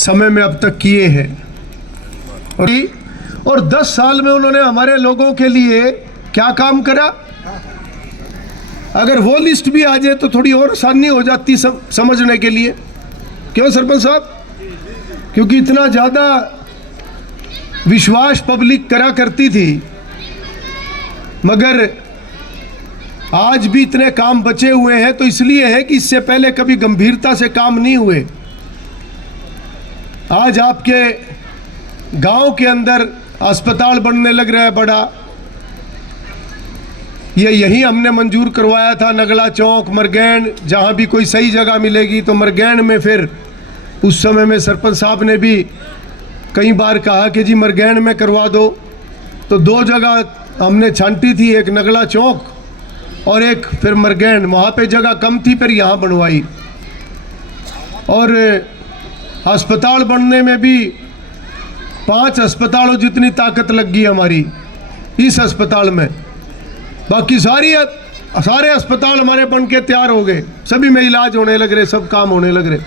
समय में अब तक किए हैं और 10 साल में उन्होंने हमारे लोगों के लिए क्या काम करा। अगर वो लिस्ट भी आ जाए तो थोड़ी और आसानी हो जाती समझने के लिए। क्यों सरपंच साहब? क्योंकि इतना ज़्यादा विश्वास पब्लिक करा करती थी, मगर आज भी इतने काम बचे हुए हैं तो इसलिए है कि इससे पहले कभी गंभीरता से काम नहीं हुए। आज आपके गांव के अंदर अस्पताल बनने लग रहा है बड़ा, ये यही हमने मंजूर करवाया था। नगला चौक, मरगैन, जहाँ भी कोई सही जगह मिलेगी तो मरगैन में। फिर उस समय में सरपंच साहब ने भी कई बार कहा कि जी मरगैन में करवा दो, तो 2 जगह हमने छांटी थी, एक नगला चौक और एक फिर मरगैन। वहाँ पे जगह कम थी, फिर यहाँ बनवाई। और अस्पताल बनने में भी 5 अस्पतालों जितनी ताकत लग गई हमारी इस अस्पताल में। बाकी सारे अस्पताल हमारे बन के तैयार हो गए, सभी में इलाज होने लग रहे, सब काम होने लग रहे।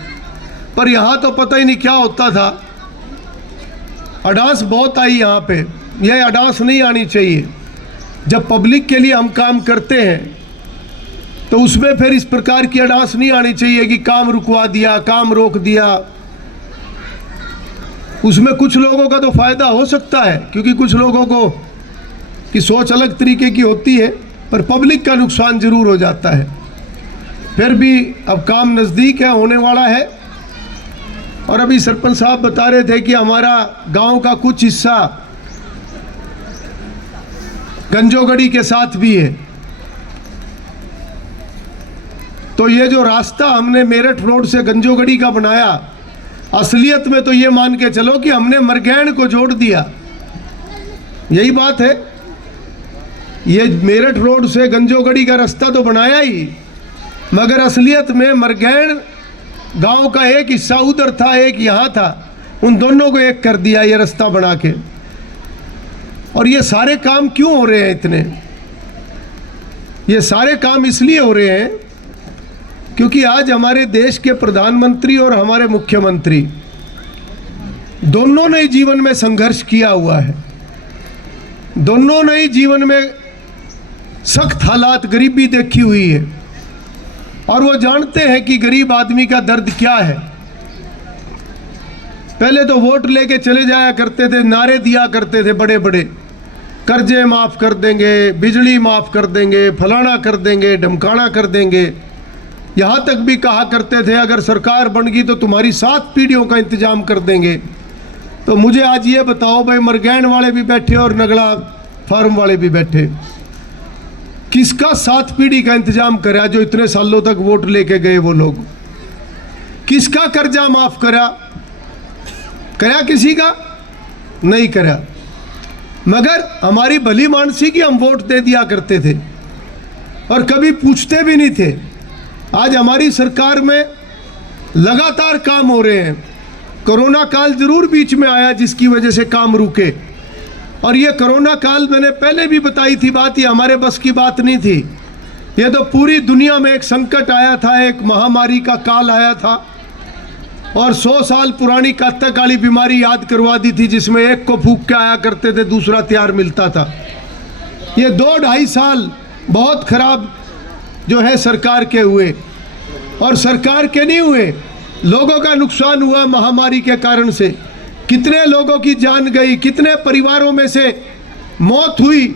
पर यहाँ तो पता ही नहीं क्या होता था। अडांस बहुत आई यहाँ पे, यह अडांस नहीं आनी चाहिए। जब पब्लिक के लिए हम काम करते हैं तो उसमें फिर इस प्रकार की अडांस नहीं आनी चाहिए कि काम रुकवा दिया, काम रोक दिया। उसमें कुछ लोगों का तो फायदा हो सकता है, क्योंकि कुछ लोगों को की सोच अलग तरीके की होती है, पर पब्लिक का नुकसान जरूर हो जाता है। फिर भी अब काम नज़दीक है, होने वाला है। और अभी सरपंच साहब बता रहे थे कि हमारा गांव का कुछ हिस्सा गंजोगढ़ी के साथ भी है। तो ये जो रास्ता हमने मेरठ रोड से गंजोगढ़ी का बनाया, असलियत में तो ये मान के चलो कि हमने मरगैन को जोड़ दिया। यही बात है। ये मेरठ रोड से गंजोगढ़ी का रास्ता तो बनाया ही, मगर असलियत में मरगैन गांव का एक हिस्सा उधर था, एक यहाँ था। उन दोनों को एक कर दिया ये रास्ता बना के। और ये सारे काम क्यों हो रहे हैं इतने? ये सारे काम इसलिए हो रहे हैं क्योंकि आज हमारे देश के प्रधानमंत्री और हमारे मुख्यमंत्री दोनों ने जीवन में संघर्ष किया हुआ है। दोनों ने ही जीवन में सख्त हालात, गरीबी देखी हुई है, और वो जानते हैं कि गरीब आदमी का दर्द क्या है। पहले तो वोट लेके चले जाया करते थे, नारे दिया करते थे बड़े बड़े, कर्जे माफ़ कर देंगे, बिजली माफ़ कर देंगे, फलाना कर देंगे, ढमकाना कर देंगे। यहाँ तक भी कहा करते थे अगर सरकार बन गई तो तुम्हारी 7 पीढ़ियों का इंतजाम कर देंगे। तो मुझे आज ये बताओ भाई, मरगैन वाले भी बैठे और नगला फार्म वाले भी बैठे, किसका 7 पीढ़ी का इंतजाम करा? जो इतने सालों तक वोट लेके गए वो लोग, किसका कर्जा माफ़ करा? किसी का नहीं करा। मगर हमारी भली मानसी की हम वोट दे दिया करते थे और कभी पूछते भी नहीं थे। आज हमारी सरकार में लगातार काम हो रहे हैं। कोरोना काल जरूर बीच में आया जिसकी वजह से काम रुके, और ये कोरोना काल मैंने पहले भी बताई थी बात, ये हमारे बस की बात नहीं थी। ये तो पूरी दुनिया में एक संकट आया था, एक महामारी का काल आया था, और 100 साल पुरानी कातक वाली बीमारी याद करवा दी थी, जिसमें एक को फूंक के आया करते थे, दूसरा तैयार मिलता था। ये 2-2.5 साल बहुत खराब जो है सरकार के हुए, और सरकार के नहीं हुए, लोगों का नुकसान हुआ महामारी के कारण से। कितने लोगों की जान गई, कितने परिवारों में से मौत हुई,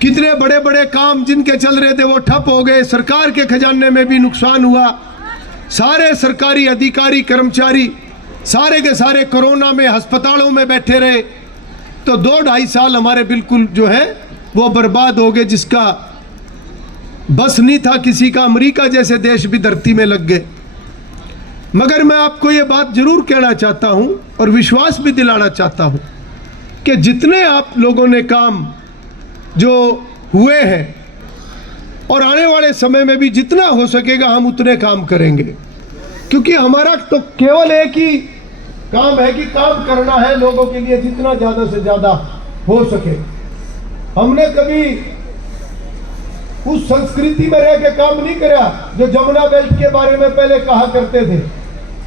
कितने बड़े बड़े काम जिनके चल रहे थे वो ठप हो गए। सरकार के खजाने में भी नुकसान हुआ। सारे सरकारी अधिकारी कर्मचारी सारे के सारे कोरोना में अस्पतालों में बैठे रहे। तो 2-2.5 साल हमारे बिल्कुल जो है वो बर्बाद हो गए, जिसका बस नहीं था किसी का। अमेरिका जैसे देश भी धरती में लग गए। मगर मैं आपको ये बात जरूर कहना चाहता हूँ और विश्वास भी दिलाना चाहता हूँ कि जितने आप लोगों ने काम जो हुए हैं और आने वाले समय में भी जितना हो सकेगा हम उतने काम करेंगे, क्योंकि हमारा तो केवल एक ही काम है कि काम करना है लोगों के लिए जितना ज़्यादा से ज़्यादा हो सके। हमने कभी उस संस्कृति में रह के काम नहीं करा जो जमुना बेल्ट के बारे में पहले कहा करते थे।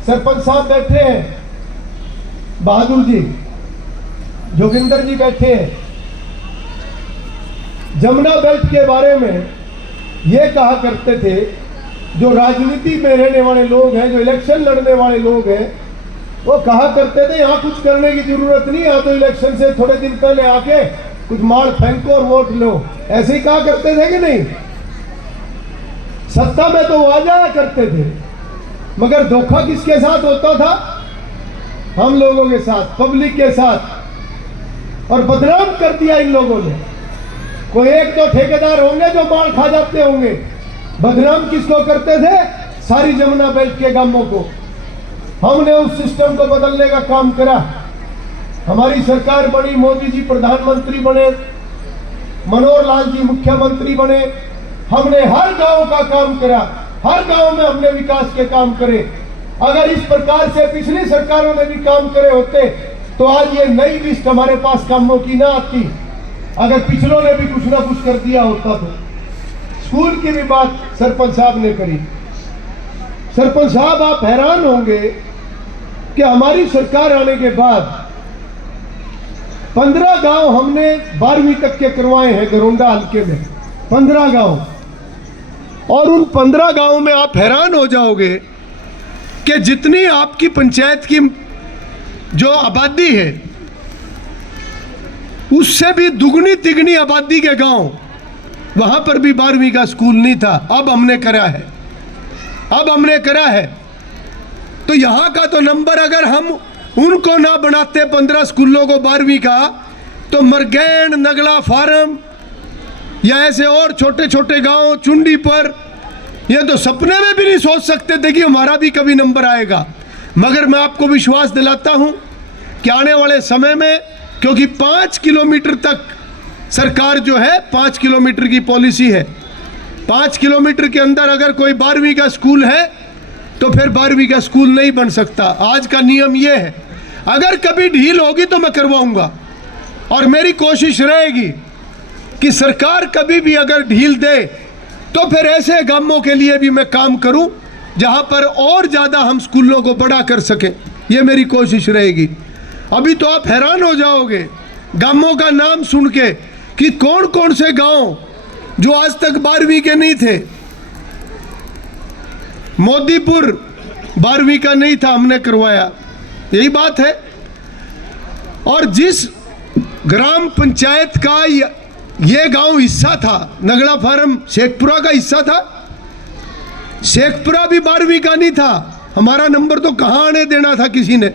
सरपंच साहब बैठे हैं, बहादुर जी, जोगिंदर जी बैठे हैं, जमुना बेल्ट के बारे में ये कहा करते थे, जो राजनीति में रहने वाले लोग हैं, जो इलेक्शन लड़ने वाले लोग हैं, वो कहा करते थे यहाँ कुछ करने की जरूरत नहीं, यहाँ तो इलेक्शन से थोड़े दिन पहले आके कुछ मार फेंको और वोट लो, ऐसे ही कहा करते थे कि नहीं? सत्ता में तो वो आ जाया करते थे, मगर धोखा किसके साथ होता था? हम लोगों के साथ, पब्लिक के साथ, और बदनाम कर दिया इन लोगों ने। कोई एक दो ठेकेदार होंगे जो माल खा जाते होंगे, बदनाम किसको करते थे? सारी जमुना बेल्ट के गांवों को। हमने उस सिस्टम को बदलने का काम करा। हमारी सरकार बनी, मोदी जी प्रधानमंत्री बने, मनोहर लाल जी मुख्यमंत्री बने, हमने हर गांव का काम करा, हर गांव में हमने विकास के काम करे। अगर इस प्रकार से पिछली सरकारों ने भी काम करे होते तो आज ये नई लिस्ट हमारे पास कामों की ना आती, अगर पिछलों ने भी कुछ ना कुछ कर दिया होता तो। स्कूल की भी बात सरपंच साहब ने करी। सरपंच साहब, आप हैरान होंगे कि हमारी सरकार आने के बाद 15 गांव हमने 12वीं तक के करवाए हैं गरोंडा हल्के में, 15 गांव। और उन 15 गांवों में आप हैरान हो जाओगे कि जितनी आपकी पंचायत की जो आबादी है उससे भी दुगनी तिगनी आबादी के गांव, वहां पर भी 12वीं का स्कूल नहीं था। अब हमने करा है, अब हमने करा है। तो यहां का तो नंबर अगर हम उनको ना बनाते 15 स्कूलों को 12वीं का, तो मरगैंड, नगला फार्म या ऐसे और छोटे छोटे गांव चुंडी पर, ये तो सपने में भी नहीं सोच सकते थे कि हमारा भी कभी नंबर आएगा। मगर मैं आपको विश्वास दिलाता हूं कि आने वाले समय में, क्योंकि 5 किलोमीटर तक सरकार जो है 5 किलोमीटर की पॉलिसी है, 5 किलोमीटर के अंदर अगर कोई 12वीं का स्कूल है तो फिर 12वीं का स्कूल नहीं बन सकता। आज का नियम यह है, अगर कभी ढील होगी तो मैं करवाऊंगा, और मेरी कोशिश रहेगी कि सरकार कभी भी अगर ढील दे तो फिर ऐसे गांवों के लिए भी मैं काम करूं जहां पर और ज़्यादा हम स्कूलों को बड़ा कर सकें। ये मेरी कोशिश रहेगी। अभी तो आप हैरान हो जाओगे गांवों का नाम सुन के कि कौन कौन से गांव जो आज तक 12वीं के नहीं थे। मोदीपुर 12वीं का नहीं था, हमने करवाया, यही बात है। और जिस ग्राम पंचायत का ये गांव हिस्सा था, नगड़ा फार्म शेखपुरा का हिस्सा था, शेखपुरा भी 12वीं का नहीं था। हमारा नंबर तो कहाँ आने देना था किसी ने।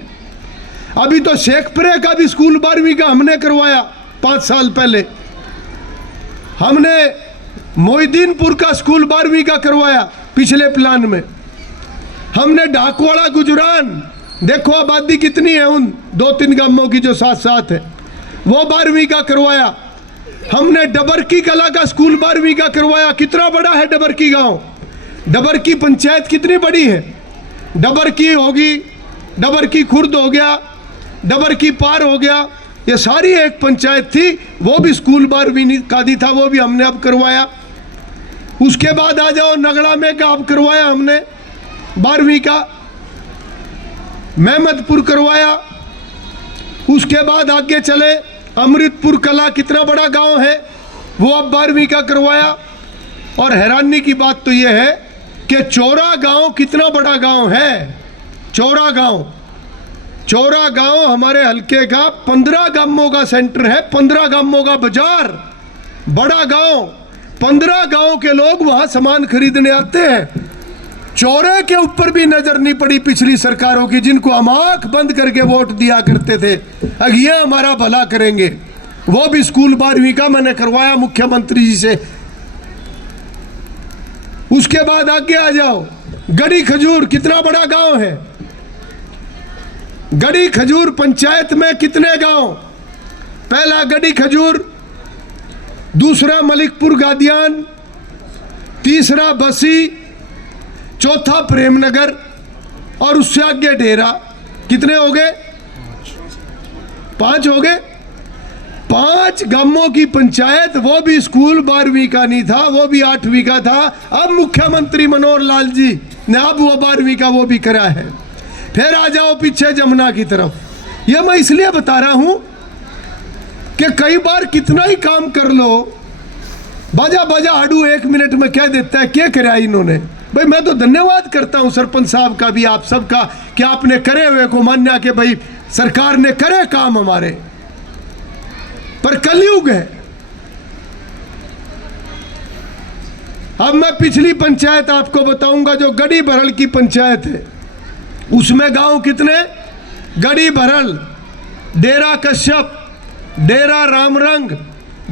अभी तो शेखपुरे का भी स्कूल 12वीं का हमने करवाया 5 साल पहले। हमने मोहिदीनपुर का स्कूल 12वीं का करवाया पिछले प्लान में। हमने ढाकवाड़ा गुजरान, देखो आबादी कितनी है उन 2-3 गांवों की जो साथ साथ है, वो 12वीं का करवाया। हमने डबरकी कला का स्कूल 12वीं का करवाया। कितना बड़ा है डबरकी गांव, डबरकी पंचायत कितनी बड़ी है। डबरकी होगी, डबरकी खुर्द हो गया, डबरकी पार हो गया, ये सारी एक पंचायत थी, वो भी स्कूल 12वीं का दी था, वो भी हमने अब करवाया। उसके बाद आ जाओ नगड़ा में का अब करवाया हमने 12वीं का, मेहमदपुर करवाया। उसके बाद आगे चले अमृतपुर कला, कितना बड़ा गांव है, वो अब 12वीं का करवाया। और हैरानी की बात तो यह है कि चौरा गांव कितना बड़ा गांव है। चौरा गांव हमारे हल्के का 15 गांवों का सेंटर है, 15 गांवों का बाजार, बड़ा गांव। 15 गांव के लोग वहां सामान खरीदने आते हैं। चौरे के ऊपर भी नजर नहीं पड़ी पिछली सरकारों की, जिनको हम आंख बंद करके वोट दिया करते थे, अब ये हमारा भला करेंगे। वो भी स्कूल 12वीं का मैंने करवाया मुख्यमंत्री जी से। उसके बाद आगे आ जाओ, गड़ी खजूर कितना बड़ा गांव है। गड़ी खजूर पंचायत में कितने गांव, पहला गड़ी खजूर, दूसरा मलिकपुर गादियान, तीसरा बसी, चौथा प्रेमनगर, और उससे आगे डेरा। कितने हो गए? 5 हो गए। 5 गांवों की पंचायत, वो भी स्कूल 12वीं का नहीं था, वो भी 8वीं का था। अब मुख्यमंत्री मनोहर लाल जी ने अब वो 12वीं का वो भी करा है। फिर आ जाओ पीछे जमुना की तरफ, यह मैं इसलिए बता रहा हूं कि कई बार कितना ही काम कर लो, बाजा बाजा हाडू 1 मिनट में कह देता है क्या कराया इन्होंने। भाई मैं तो धन्यवाद करता हूं सरपंच साहब का भी, आप सबका, कि आपने करे हुए को मान्या कि भाई सरकार ने करे काम हमारे। पर कलयुग है। अब मैं पिछली पंचायत आपको बताऊंगा, जो गड़ी भरल की पंचायत है, उसमें गांव कितने? गड़ी भरल, डेरा कश्यप, डेरा रामरंग,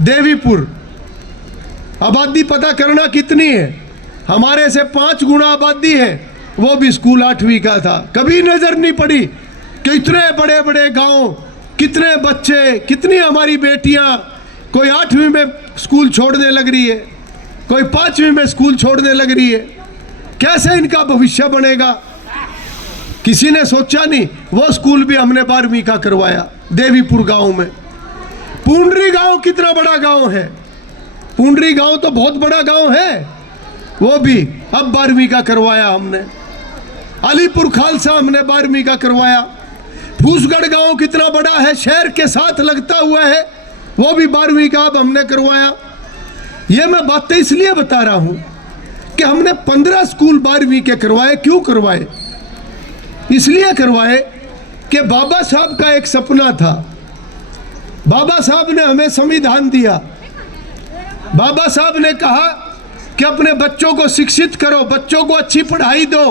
देवीपुर। आबादी पता करना कितनी है? हमारे से 5 गुना आबादी है। वो भी स्कूल 8वीं का था। कभी नजर नहीं पड़ी कि इतने बड़े बड़े गांव, कितने बच्चे, कितनी हमारी बेटियां, कोई 8वीं में स्कूल छोड़ने लग रही है, कोई 5वीं में स्कूल छोड़ने लग रही है। कैसे इनका भविष्य बनेगा? किसी ने सोचा नहीं। वो स्कूल भी हमने 12वीं का करवाया देवीपुर गांव में। पुंडरी गांव कितना बड़ा गांव है? पुंडरी गांव तो बहुत बड़ा गांव है, वो भी अब 12वीं का करवाया हमने। अलीपुर खालसा हमने 12वीं का करवाया। फूसगढ़ गांव कितना बड़ा है, शहर के साथ लगता हुआ है, वो भी 12वीं का अब हमने करवाया। ये मैं बातें इसलिए बता रहा हूं कि हमने 15 स्कूल 12वीं के करवाए। क्यों करवाए? इसलिए करवाए कि बाबा साहब का एक सपना था। बाबा साहब ने हमें संविधान दिया। बाबा साहब ने कहा कि अपने बच्चों को शिक्षित करो, बच्चों को अच्छी पढ़ाई दो,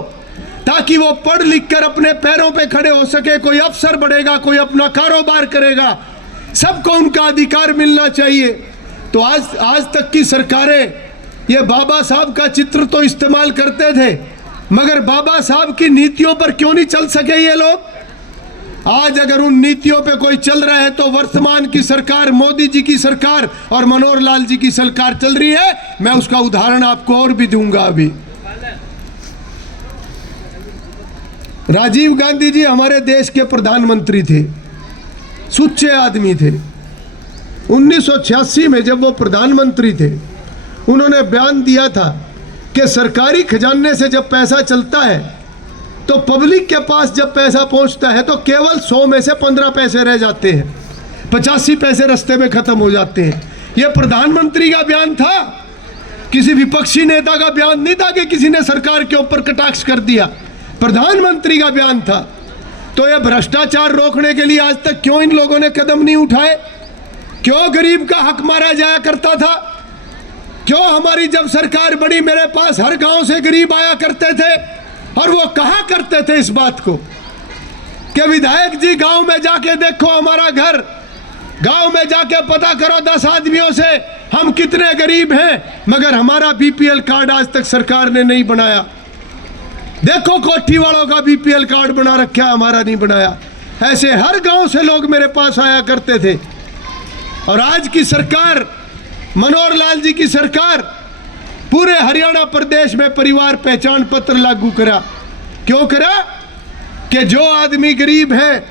ताकि वो पढ़ लिख कर अपने पैरों पे खड़े हो सके। कोई अफसर बनेगा, कोई अपना कारोबार करेगा, सबको उनका अधिकार मिलना चाहिए। तो आज तक की सरकारें ये बाबा साहब का चित्र तो इस्तेमाल करते थे, मगर बाबा साहब की नीतियों पर क्यों नहीं चल सके ये लोग? आज अगर उन नीतियों पे कोई चल रहा है तो वर्तमान की सरकार, मोदी जी की सरकार और मनोहर लाल जी की सरकार चल रही है। मैं उसका उदाहरण आपको और भी दूंगा। अभी राजीव गांधी जी हमारे देश के प्रधानमंत्री थे, सुच्चे आदमी थे। 1986 में जब वो प्रधानमंत्री थे, उन्होंने बयान दिया था कि सरकारी खजाने से जब पैसा चलता है तो पब्लिक के पास जब पैसा पहुंचता है तो केवल 100 में से 15 पैसे रह जाते हैं, 85 पैसे रास्ते में खत्म हो जाते हैं। यह प्रधानमंत्री का बयान था, किसी विपक्षी नेता का बयान नहीं था कि किसी ने सरकार के ऊपर कटाक्ष कर दिया। प्रधानमंत्री का बयान था। तो यह भ्रष्टाचार रोकने के लिए आज तक क्यों इन लोगों ने कदम नहीं उठाए? क्यों गरीब का हक मारा जाया करता था? क्यों हमारी जब सरकार बनी, मेरे पास हर गांव से गरीब आया करते थे और वो कहा करते थे इस बात को कि विधायक जी गांव में जाके देखो हमारा घर, गांव में जाके पता करो 10 आदमियों से हम कितने गरीब हैं, मगर हमारा बीपीएल कार्ड आज तक सरकार ने नहीं बनाया। देखो कोठी वालों का बीपीएल कार्ड बना रखा, हमारा नहीं बनाया। ऐसे हर गांव से लोग मेरे पास आया करते थे। और आज की सरकार, मनोहर लाल जी की सरकार, पूरे हरियाणा प्रदेश में परिवार पहचान पत्र लागू करा। क्यों करा? कि जो आदमी गरीब है,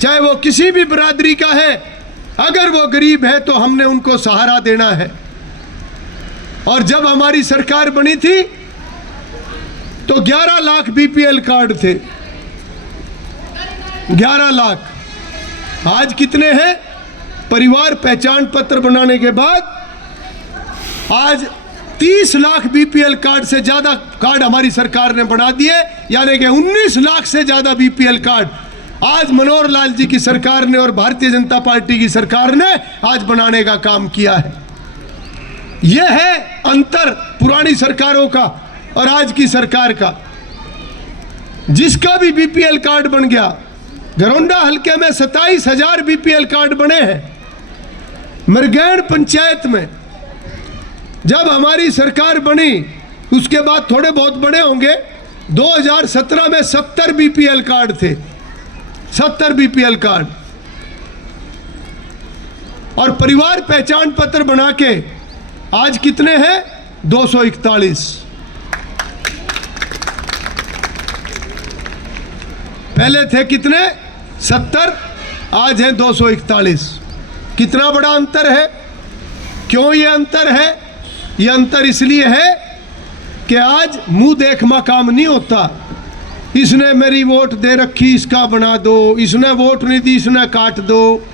चाहे वो किसी भी बिरादरी का है, अगर वो गरीब है तो हमने उनको सहारा देना है। और जब हमारी सरकार बनी थी तो 11 लाख बीपीएल कार्ड थे, 11 लाख। आज कितने हैं? परिवार पहचान पत्र बनाने के बाद आज 30 लाख बीपीएल कार्ड से ज्यादा कार्ड हमारी सरकार ने बना दिए, यानी कि 19 लाख से ज्यादा बीपीएल कार्ड आज मनोहर लाल जी की सरकार ने और भारतीय जनता पार्टी की सरकार ने आज बनाने का काम किया है। यह है अंतर पुरानी सरकारों का और आज की सरकार का। जिसका भी बीपीएल कार्ड बन गया, घरौंडा हल्के में 27,000 बीपीएल कार्ड बने हैं। मरगैण पंचायत में जब हमारी सरकार बनी, उसके बाद थोड़े बहुत बड़े होंगे, 2017 में 70 बीपीएल कार्ड थे, 70 बीपीएल कार्ड। और परिवार पहचान पत्र बना के आज कितने हैं? 241। पहले थे कितने? 70, आज है 241। कितना बड़ा अंतर है? क्यों ये अंतर है? ये अंतर इसलिए है कि आज मुंह देखमा काम नहीं होता। इसने मेरी वोट दे रखी, इसका बना दो, इसने वोट नहीं दी, इसने काट दो।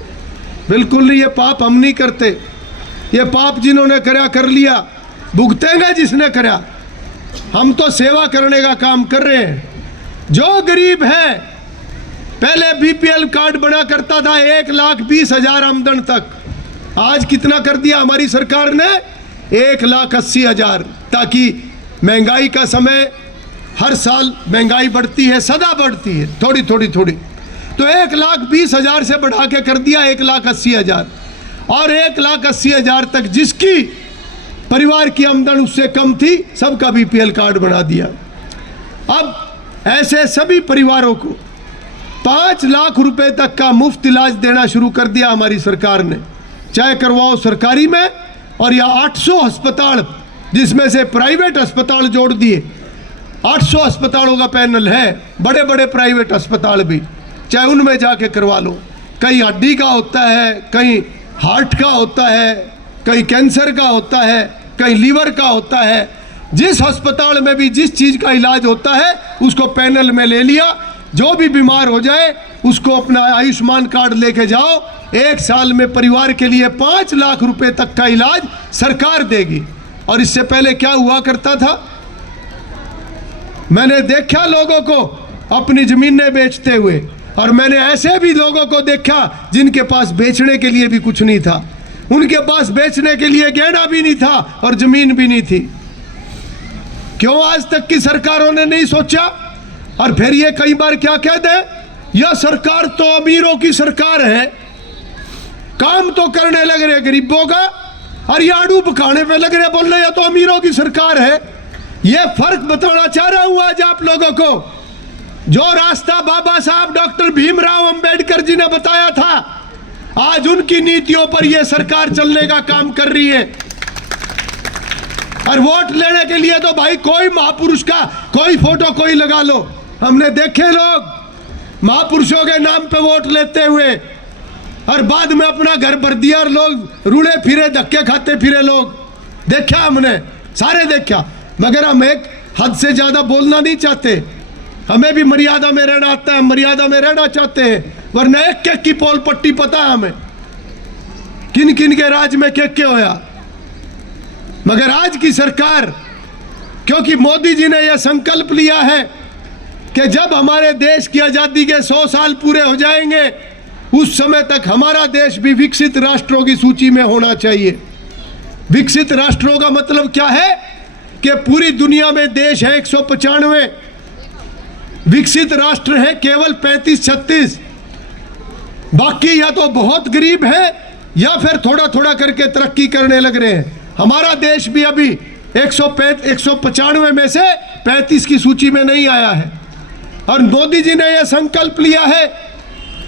बिल्कुल नहीं, ये पाप हम नहीं करते। ये पाप जिन्होंने करा कर लिया, भुगतेंगे जिसने करा। हम तो सेवा करने का काम कर रहे हैं। जो गरीब है, पहले बीपीएल कार्ड बना करता था 1,20,000 आमदन तक, आज कितना कर दिया हमारी सरकार ने? 1,80,000। ताकि महंगाई का समय, हर साल महंगाई बढ़ती है, सदा बढ़ती है, थोड़ी थोड़ी थोड़ी, तो 1,20,000 से बढ़ा के कर दिया 1,80,000। और 1,80,000 तक जिसकी परिवार की आमदन उससे कम थी, सबका बीपीएल कार्ड बना दिया। अब ऐसे सभी परिवारों को 5 लाख रुपए तक का मुफ्त इलाज देना शुरू कर दिया हमारी सरकार ने। चाहे करवाओ सरकारी में, और या 800 अस्पताल, जिसमें से प्राइवेट अस्पताल जोड़ दिए। 800 अस्पतालों का पैनल है, बड़े बड़े प्राइवेट अस्पताल भी, चाहे उनमें जाके करवा लो। कहीं हड्डी का होता है, कहीं हार्ट का होता है, कहीं कैंसर का होता है, कहीं लीवर का होता है। जिस अस्पताल में भी जिस चीज़ का इलाज होता है उसको पैनल में ले लिया। जो भी बीमार हो जाए उसको अपना आयुष्मान कार्ड लेके जाओ, 1 साल में परिवार के लिए 5 लाख रुपए तक का इलाज सरकार देगी। और इससे पहले क्या हुआ करता था? मैंने देखा लोगों को अपनी ज़मीनें बेचते हुए, और मैंने ऐसे भी लोगों को देखा जिनके पास बेचने के लिए भी कुछ नहीं था। उनके पास बेचने के लिए गहना भी नहीं था और ज़मीन भी नहीं थी। क्यों आज तक की सरकारों ने नहीं सोचा? और फिर ये कई बार क्या कहते हैं, यह सरकार तो अमीरों की सरकार है, काम तो करने लग रहे गरीबों का, और ये आड़ू पकाने पे लग रहे बोलने यह तो अमीरों की सरकार है। ये फर्क बताना चाह रहा हूं आज आप लोगों को। जो रास्ता बाबा साहब डॉक्टर भीमराव अंबेडकर जी ने बताया था, आज उनकी नीतियों पर यह सरकार चलने का काम कर रही है। और वोट लेने के लिए तो भाई कोई महापुरुष का कोई फोटो कोई लगा लो। हमने देखे लोग महापुरुषों के नाम पे वोट लेते हुए, और बाद में अपना घर भर दिया, और लोग रुड़े फिरे, धक्के खाते फिरे लोग देखा, हमने सारे देखा। मगर हम एक हद से ज्यादा बोलना नहीं चाहते। हमें भी मर्यादा में रहना आता है, मर्यादा में रहना चाहते हैं, वरना एक एक की पोल पट्टी पता है हमें, किन किन के राज में क्या होया। मगर आज की सरकार, क्योंकि मोदी जी ने यह संकल्प लिया है कि जब हमारे देश की आज़ादी के 100 साल पूरे हो जाएंगे, उस समय तक हमारा देश भी विकसित राष्ट्रों की सूची में होना चाहिए। विकसित राष्ट्रों का मतलब क्या है कि पूरी दुनिया में देश है 195, विकसित राष्ट्र है केवल 35-36। बाकी या तो बहुत गरीब है या फिर थोड़ा थोड़ा करके तरक्की करने लग रहे हैं। हमारा देश भी अभी 195 में से 35 की सूची में नहीं आया है। और मोदी जी ने यह संकल्प लिया है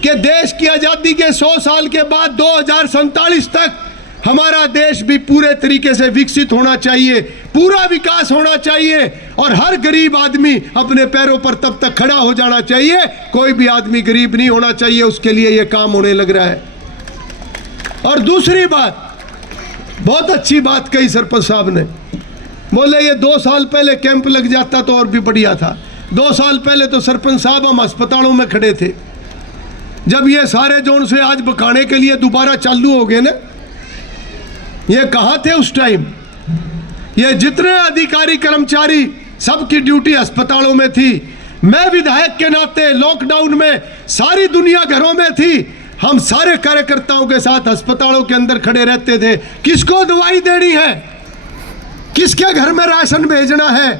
कि देश की आज़ादी के 100 साल के बाद 2047 तक हमारा देश भी पूरे तरीके से विकसित होना चाहिए, पूरा विकास होना चाहिए, और हर गरीब आदमी अपने पैरों पर तब तक खड़ा हो जाना चाहिए। कोई भी आदमी गरीब नहीं होना चाहिए, उसके लिए यह काम होने लग रहा है। और दूसरी बात, बहुत अच्छी बात कही सरपंच साहब ने, बोले ये 2 साल पहले कैंप लग जाता तो और भी बढ़िया था। 2 साल पहले तो सरपंच साहब हम अस्पतालों में खड़े थे, जब ये सारे जोन से आज बकाने के लिए दोबारा चालू हो गए ना, ये कहाँ थे उस टाइम? ये जितने अधिकारी कर्मचारी सबकी ड्यूटी अस्पतालों में थी। मैं विधायक के नाते लॉकडाउन में सारी दुनिया घरों में थी, हम सारे कार्यकर्ताओं के साथ अस्पतालों के अंदर खड़े रहते थे। किसको दवाई देनी है, किसके घर में राशन भेजना है,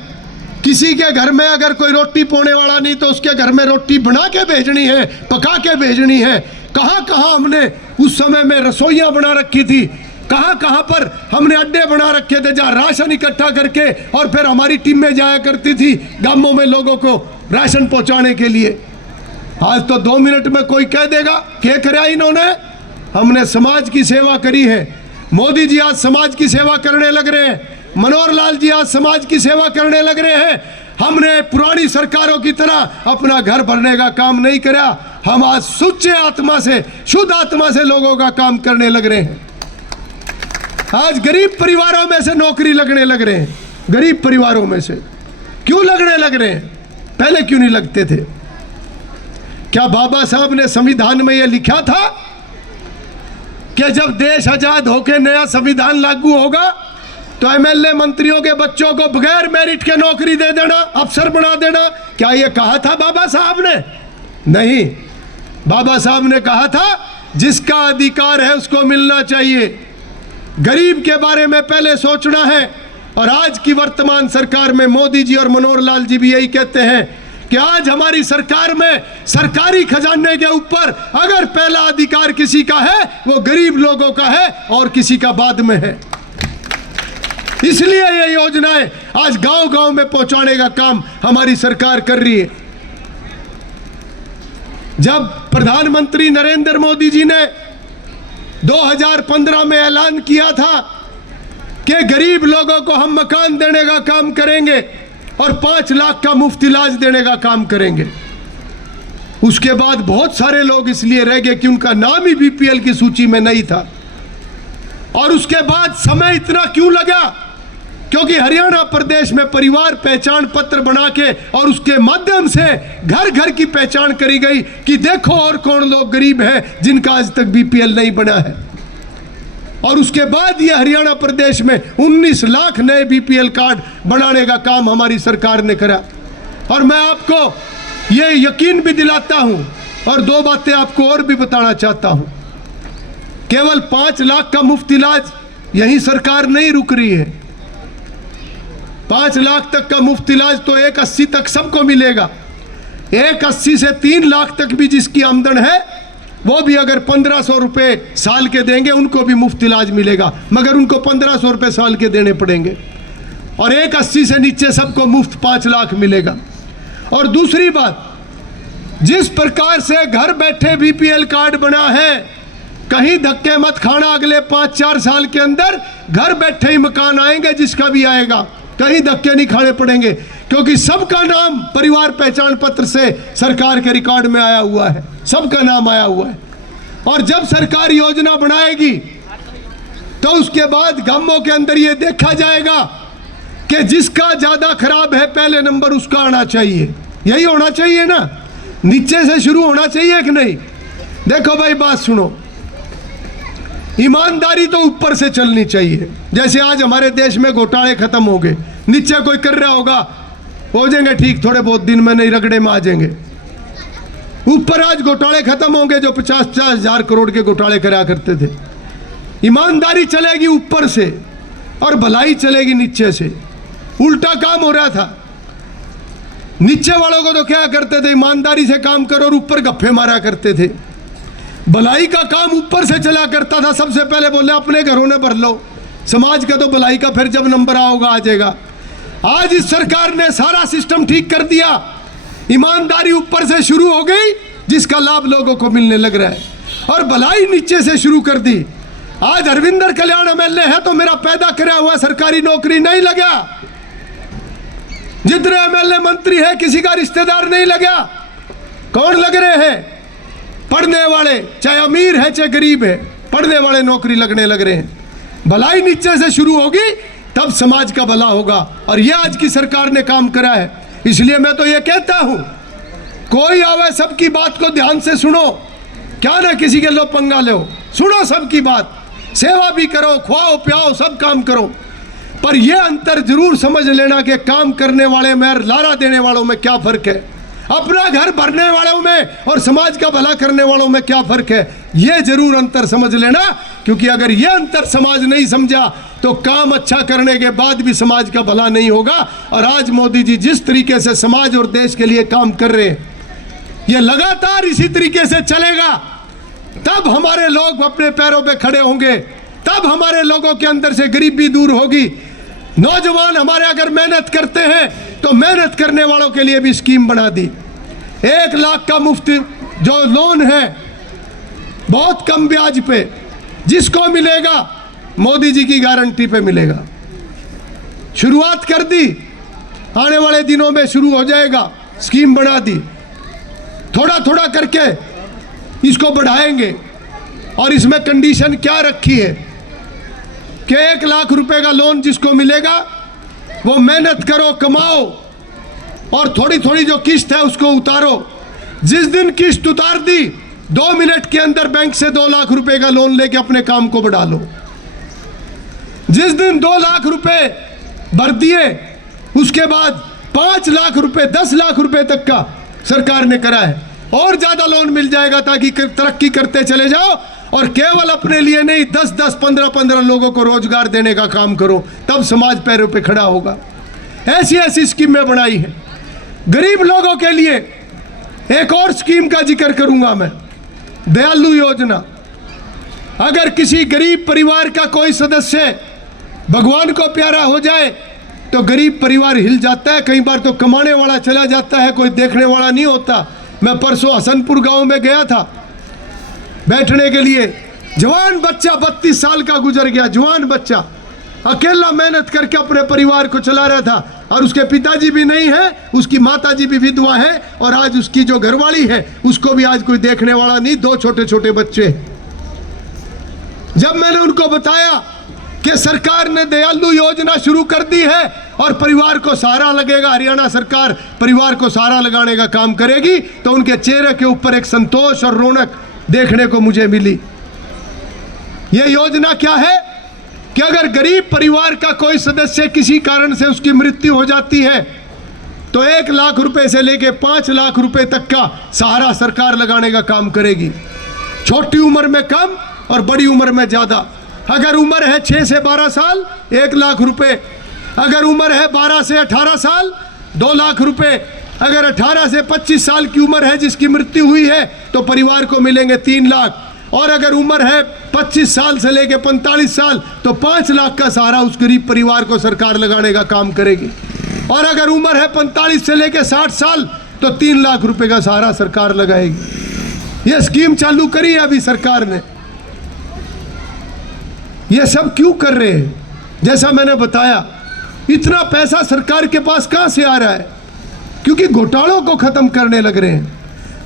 किसी के घर में अगर कोई रोटी पोने वाला नहीं तो उसके घर में रोटी बना के भेजनी है, पका के भेजनी है। कहाँ कहाँ हमने उस समय में रसोइयाँ बना रखी थी, कहाँ कहाँ पर हमने अड्डे बना रखे थे जहाँ राशन इकट्ठा करके और फिर हमारी टीमें जाया करती थी गांवों में लोगों को राशन पहुँचाने के लिए। आज तो 2 मिनट में कोई कह देगा क्या करा इन्होंने, हमने समाज की सेवा करी है। मोदी जी आज समाज की सेवा करने लग रहे हैं, मनोहर लाल जी आज समाज की सेवा करने लग रहे हैं। हमने पुरानी सरकारों की तरह अपना घर भरने का काम नहीं करा, हम आज सच्चे आत्मा से, शुद्ध आत्मा से लोगों का काम करने लग रहे हैं। आज गरीब परिवारों में से नौकरी लगने लग रहे हैं। गरीब परिवारों में से क्यों लगने लग रहे हैं? पहले क्यों नहीं लगते थे? क्या बाबा साहब ने संविधान में यह लिखा था कि जब देश आजाद होकर नया संविधान लागू होगा तो एमएलए मंत्रियों के बच्चों को बगैर मेरिट के नौकरी दे देना, अफसर बना देना? क्या यह कहा था बाबा साहब ने? नहीं, बाबा साहब ने कहा था जिसका अधिकार है उसको मिलना चाहिए, गरीब के बारे में पहले सोचना है। और आज की वर्तमान सरकार में मोदी जी और मनोहर लाल जी भी यही कहते हैं कि आज हमारी सरकार में सरकारी खजाने के ऊपर अगर पहला अधिकार किसी का है वो गरीब लोगों का है और किसी का बाद में है। इसलिए ये योजनाएं आज गांव-गांव में पहुंचाने का काम हमारी सरकार कर रही है। जब प्रधानमंत्री नरेंद्र मोदी जी ने 2015 में ऐलान किया था कि गरीब लोगों को हम मकान देने का काम करेंगे और 5 लाख का मुफ्त इलाज देने का काम करेंगे, उसके बाद बहुत सारे लोग इसलिए रह गए कि उनका नाम ही बीपीएल की सूची में नहीं था। और उसके बाद समय इतना क्यों लगा? क्योंकि हरियाणा प्रदेश में परिवार पहचान पत्र बना के और उसके माध्यम से घर घर की पहचान करी गई कि देखो और कौन लोग गरीब हैं जिनका आज तक बीपीएल नहीं बना है। और उसके बाद ये हरियाणा प्रदेश में 19 लाख नए बीपीएल कार्ड बनाने का काम हमारी सरकार ने करा। और मैं आपको ये यकीन भी दिलाता हूं और 2 बातें आपको और भी बताना चाहता हूं। केवल 5 लाख का मुफ्त इलाज यही सरकार नहीं रुक रही है। 5 लाख तक का मुफ्त इलाज तो 180 तक सबको मिलेगा। 180 से 3 लाख तक भी जिसकी आमदन है वो भी अगर 1500 रुपये साल के देंगे उनको भी मुफ्त इलाज मिलेगा, मगर उनको 1500 रुपये साल के देने पड़ेंगे। और 180 से नीचे सबको मुफ्त 5 लाख मिलेगा। और दूसरी बात, जिस प्रकार से घर बैठे बीपीएल कार्ड बना है, कहीं धक्के मत खाना, अगले 5-4 साल के अंदर घर बैठे ही मकान आएंगे, जिसका भी आएगा, कहीं धक्के नहीं खाने पड़ेंगे, क्योंकि सबका नाम परिवार पहचान पत्र से सरकार के रिकॉर्ड में आया हुआ है, सबका नाम आया हुआ है। और जब सरकार योजना बनाएगी तो उसके बाद गांवों के अंदर ये देखा जाएगा कि जिसका ज्यादा खराब है पहले नंबर उसका आना चाहिए। यही होना चाहिए ना, नीचे से शुरू होना चाहिए कि नहीं? देखो भाई, बात सुनो, ईमानदारी तो ऊपर से चलनी चाहिए। जैसे आज हमारे देश में घोटाले खत्म हो गए, नीचे कोई कर रहा होगा, हो जाएंगे ठीक, थोड़े बहुत दिन में नहीं रगड़े में आ जाएंगे। ऊपर आज घोटाले खत्म होंगे, जो 50-50 हजार करोड़ के घोटाले करा करते थे। ईमानदारी चलेगी ऊपर से और भलाई चलेगी नीचे से। उल्टा काम हो रहा था। नीचे वालों को तो क्या करते थे, ईमानदारी से काम करो, और ऊपर गप्फे मारा करते थे। भलाई का काम ऊपर से चला करता था। सबसे पहले बोले अपने घरों में भर लो, समाज का तो भलाई का फिर जब नंबर आओगा आ जाएगा। आज इस सरकार ने सारा सिस्टम ठीक कर दिया, ईमानदारी ऊपर से शुरू हो गई, जिसका लाभ लोगों को मिलने लग रहा है, और भलाई नीचे से शुरू कर दी। आज हरविंदर कल्याण एमएलए है तो मेरा पैदा कराया हुआ सरकारी नौकरी नहीं लगा। जितने एमएलए मंत्री है किसी का रिश्तेदार नहीं लगा। कौन लग रहे हैं? पढ़ने वाले, चाहे अमीर है चाहे गरीब है, पढ़ने वाले नौकरी लगने लग रहे हैं। भलाई नीचे से शुरू होगी तब समाज का भला होगा, और यह आज की सरकार ने काम करा है। इसलिए मैं तो ये कहता हूं, कोई आवे सबकी बात को ध्यान से सुनो, क्या ना किसी के लो पंगा लो, सुनो सबकी बात, सेवा भी करो, खुआओ पियाओ, सब काम करो, पर यह अंतर जरूर समझ लेना कि काम करने वाले में और लारा देने वालों में क्या फर्क है, अपना घर भरने वालों में और समाज का भला करने वालों में क्या फर्क है, यह जरूर अंतर समझ लेना। क्योंकि अगर यह अंतर समाज नहीं समझा तो काम अच्छा करने के बाद भी समाज का भला नहीं होगा। और आज मोदी जी जिस तरीके से समाज और देश के लिए काम कर रहे हैं, यह लगातार इसी तरीके से चलेगा, तब हमारे लोग अपने पैरों पे खड़े होंगे, तब हमारे लोगों के अंदर से गरीबी दूर होगी। नौजवान हमारे अगर मेहनत करते हैं तो मेहनत करने वालों के लिए भी स्कीम बना दी। 1 लाख का मुफ्त जो लोन है बहुत कम ब्याज पे, जिसको मिलेगा मोदी जी की गारंटी पे मिलेगा। शुरुआत कर दी, आने वाले दिनों में शुरू हो जाएगा, स्कीम बना दी, थोड़ा थोड़ा करके इसको बढ़ाएंगे। और इसमें कंडीशन क्या रखी है कि 1 लाख रुपए का लोन जिसको मिलेगा वो मेहनत करो, कमाओ और थोड़ी थोड़ी जो किस्त है उसको उतारो। जिस दिन किस्त उतार दी 2 मिनट के अंदर बैंक से 2 लाख रुपए का लोन लेके अपने काम को बढ़ा लो। जिस दिन 2 लाख रुपए भर दिए उसके बाद 5 लाख रुपए 10 लाख रुपए तक का सरकार ने करा है। और ज्यादा लोन मिल जाएगा ताकि तरक्की करते चले जाओ और केवल अपने लिए नहीं 10-10 15-15 लोगों को रोजगार देने का काम करो, तब समाज पैरों पे खड़ा होगा। ऐसी ऐसी स्कीमें बनाई है। गरीब लोगों के लिए एक और स्कीम का जिक्र करूंगा मैं, दयालु योजना। अगर किसी गरीब परिवार का कोई सदस्य भगवान को प्यारा हो जाए तो गरीब परिवार हिल जाता है। कई बार तो कमाने वाला चला जाता है, कोई देखने वाला नहीं होता। मैं परसों हसनपुर गांव में गया था बैठने के लिए। जवान बच्चा 32 साल का गुजर गया, जवान बच्चा अकेला मेहनत करके अपने परिवार को चला रहा था। और उसके पिताजी भी नहीं है, उसकी माताजी भी विधवा है और आज उसकी जो घरवाली है उसको भी आज कोई देखने वाला नहीं, 2 छोटे छोटे बच्चे। जब मैंने उनको बताया कि सरकार ने दयालु योजना शुरू कर दी है और परिवार को सहारा लगेगा, हरियाणा सरकार परिवार को सहारा लगाने का काम करेगी, तो उनके चेहरे के ऊपर एक संतोष और रौनक देखने को मुझे मिली। यह योजना क्या है कि अगर गरीब परिवार का कोई सदस्य किसी कारण से उसकी मृत्यु हो जाती है तो 1 लाख रुपए से लेके 5 लाख रुपए तक का सहारा सरकार लगाने का काम करेगी। छोटी उम्र में कम और बड़ी उम्र में ज्यादा। अगर उम्र है 6 से 12 साल 1 लाख रुपए, अगर उम्र है 12 से 18 साल 2 लाख रुपए, अगर 18 से 25 साल की उम्र है जिसकी मृत्यु हुई है तो परिवार को मिलेंगे 3 लाख, और अगर उम्र है 25 साल से लेके 45 साल तो 5 लाख का सहारा उस गरीब परिवार को सरकार लगाने का काम करेगी। और अगर उम्र है 45 से लेके 60 साल तो 3 लाख रुपए का सहारा सरकार लगाएगी। यह स्कीम चालू करी है अभी सरकार ने। ये सब क्यों कर रहे हैं? जैसा मैंने बताया, इतना पैसा सरकार के पास कहां से आ रहा है? क्योंकि घोटालों को खत्म करने लग रहे हैं।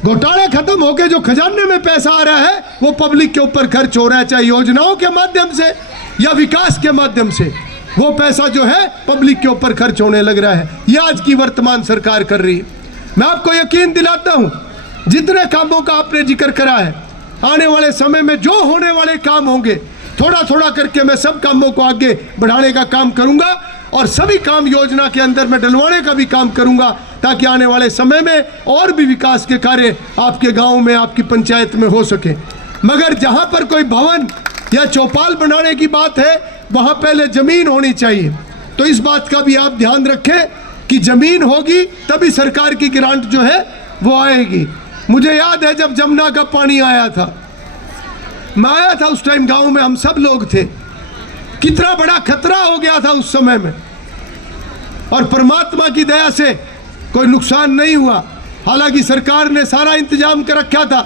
घोटाले खत्म होके जो खजाने में पैसा आ रहा है वो पब्लिक के ऊपर खर्च हो रहा है, चाहे योजनाओं के माध्यम से या विकास के माध्यम से। वो पैसा जो है पब्लिक के ऊपर खर्च होने लग रहा है। ये आज की वर्तमान सरकार कर रही है। मैं आपको यकीन दिलाता हूं, जितने कामों का आपने जिक्र करा है, आने वाले समय में जो होने वाले काम होंगे, थोड़ा थोड़ा करके मैं सब कामों को आगे बढ़ाने का काम करूंगा और सभी काम योजना के अंदर मैं डलवाने का भी काम करूंगा, ताकि आने वाले समय में और भी विकास के कार्य आपके गांव में, आपकी पंचायत में हो सके। मगर जहां पर कोई भवन या चौपाल बनाने की बात है वहां पहले जमीन होनी चाहिए। तो इस बात का भी आप ध्यान रखें कि जमीन होगी तभी सरकार की ग्रांट जो है वो आएगी। मुझे याद है जब जमुना का पानी आया था, मैं आया था उस टाइम गांव में, हम सब लोग थे। कितना बड़ा खतरा हो गया था उस समय में, और परमात्मा की दया से कोई नुकसान नहीं हुआ। हालांकि सरकार ने सारा इंतजाम कर रखा था,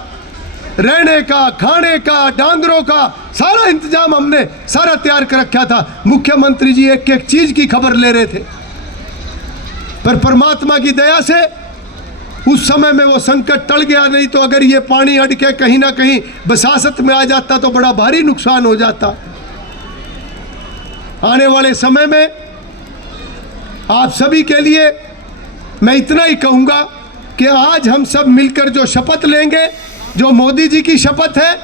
रहने का, खाने का, डांगरों का सारा इंतजाम हमने सारा तैयार कर रखा था। मुख्यमंत्री जी एक एक चीज की खबर ले रहे थे, पर परमात्मा की दया से उस समय में वो संकट टल गया। नहीं तो अगर ये पानी अड़ के कहीं ना कहीं बसासत में आ जाता तो बड़ा भारी नुकसान हो जाता। आने वाले समय में आप सभी के लिए मैं इतना ही कहूँगा कि आज हम सब मिलकर जो शपथ लेंगे, जो मोदी जी की शपथ है,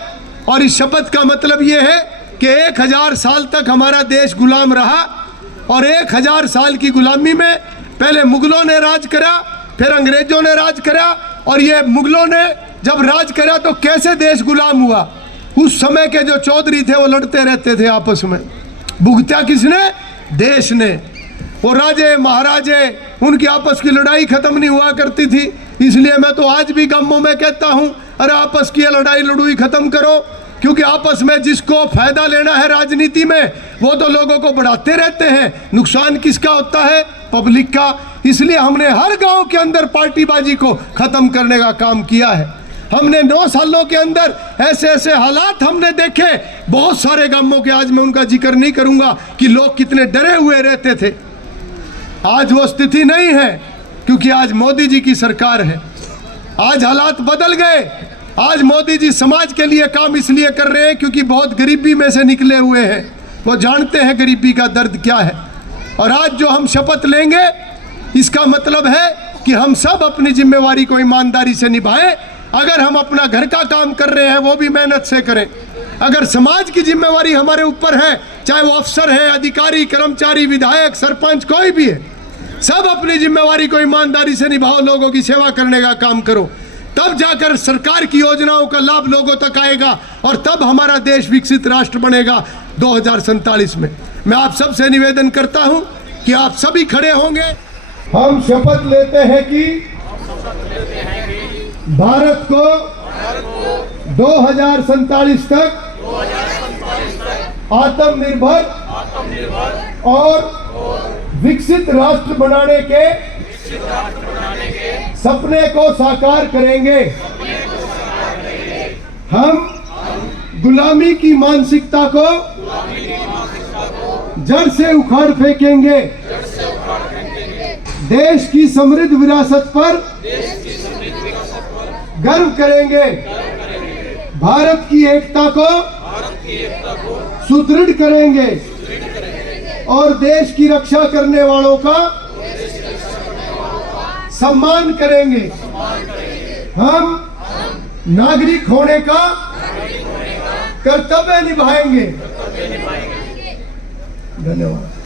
और इस शपथ का मतलब ये है कि 1000 साल तक हमारा देश गुलाम रहा, और 1000 साल की गुलामी में पहले मुगलों ने राज करा, फिर अंग्रेजों ने राज करा, और ये मुगलों ने जब राज करा तो कैसे देश गुलाम हुआ। उस समय के जो चौधरी थे वो लड़ते रहते थे आपस में। भुगता किसने? देश ने। वो राजे महाराजे, उनकी आपस की लड़ाई खत्म नहीं हुआ करती थी। इसलिए मैं तो आज भी गांवों में कहता हूँ, अरे आपस की लड़ाई लड़ूई खत्म करो, क्योंकि आपस में जिसको फायदा लेना है राजनीति में वो तो लोगों को बढ़ाते रहते हैं। नुकसान किसका होता है? पब्लिक का। इसलिए हमने हर गांव के अंदर पार्टीबाजी को खत्म करने का काम किया है। हमने 9 सालों के अंदर ऐसे ऐसे हालात हमने देखे बहुत सारे गांवों के, आज मैं उनका जिक्र नहीं करूंगा कि लोग कितने डरे हुए रहते थे। आज वो स्थिति नहीं है, क्योंकि आज मोदी जी की सरकार है। आज हालात बदल गए। आज मोदी जी समाज के लिए काम इसलिए कर रहे हैं क्योंकि बहुत गरीबी में से निकले हुए हैं, वो जानते हैं गरीबी का दर्द क्या है। और आज जो हम शपथ लेंगे इसका मतलब है कि हम सब अपनी जिम्मेवारी को ईमानदारी से निभाएं। अगर हम अपना घर का काम कर रहे हैं वो भी मेहनत से करें। अगर समाज की जिम्मेवारी हमारे ऊपर है, चाहे वो अफसर है, अधिकारी, कर्मचारी, विधायक, सरपंच, कोई भी है, सब अपनी जिम्मेवारी को ईमानदारी से निभाओ, लोगों की सेवा करने का काम करो, तब जाकर सरकार की योजनाओं का लाभ लोगों तक आएगा और तब हमारा देश विकसित राष्ट्र बनेगा 2047 में। मैं आप सबसे निवेदन करता हूं कि आप सभी खड़े होंगे। हम शपथ लेते हैं कि भारत को 2047 तक आत्मनिर्भर और विकसित राष्ट्र बनाने के सपने को साकार करेंगे। हम गुलामी की मानसिकता को जड़ से उखाड़ फेंकेंगे। देश की समृद्ध विरासत पर गर्व करेंगे। भारत की एकता को सुदृढ़ करेंगे और देश की रक्षा करने वालों का सम्मान करेंगे। हम नागरिक होने का कर्तव्य निभाएंगे। धन्यवाद।